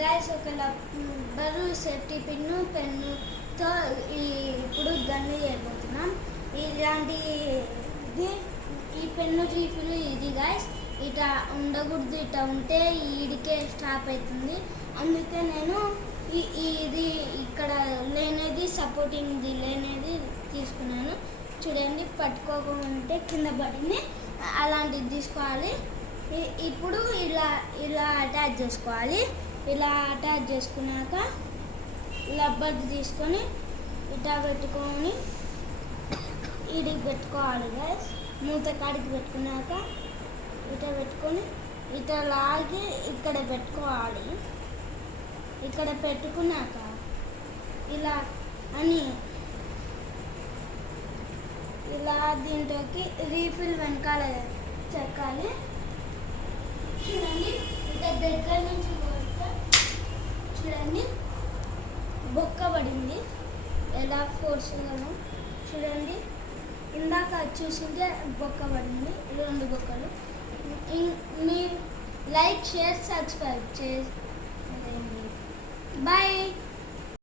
Guys ఒక rubber safety pin పెన్నుతో ఇప్పుడు గన్ను చేయబోతున్నాం. ఇలాంటిది ఈ పెన్ను రీఫిల్ ఇది గైస్ ఇట్లా ఉండకూడదు, ఇట్లా ఉంటే ఈడికే స్టాప్ అవుతుంది. అందుకే నేను ఇది ఇక్కడ లేనేది సపోర్టింగ్ది లేనేది తీసుకున్నాను. చూడండి, పట్టుకోకుంటే కింద పడింది, అలాంటిది తీసుకోవాలి. ఇప్పుడు ఇలా అటాచ్ చేసుకోవాలి. ఇలా అటాచ్ చేసుకున్నాక రబ్బర్ది తీసుకొని ఇట్లా పెట్టుకొని ఈడికి పెట్టుకోవాలి గైస్. మూత కాడికి పెట్టుకున్నాక ఇట్లా పెట్టుకొని ఇట్లా లాగి ఇక్కడ పెట్టుకోవాలి. ఇక్కడ పెట్టుకున్నాక ఇలా అని ఇలా దీంట్లోకి రీఫిల్ వెనకాల చెక్కాలి. చూడండి, ఇక దగ్గర నుంచి కొడితే చూడండి బొక్క పడింది. ఎలా ఫోర్స్ ఉందో చూడండి. ఇందాక చూసింటే బొక్క పడింది, 2 బొక్కలు. మీరు లైక్, షేర్, సబ్స్క్రైబ్ చేయండి. బాయ్.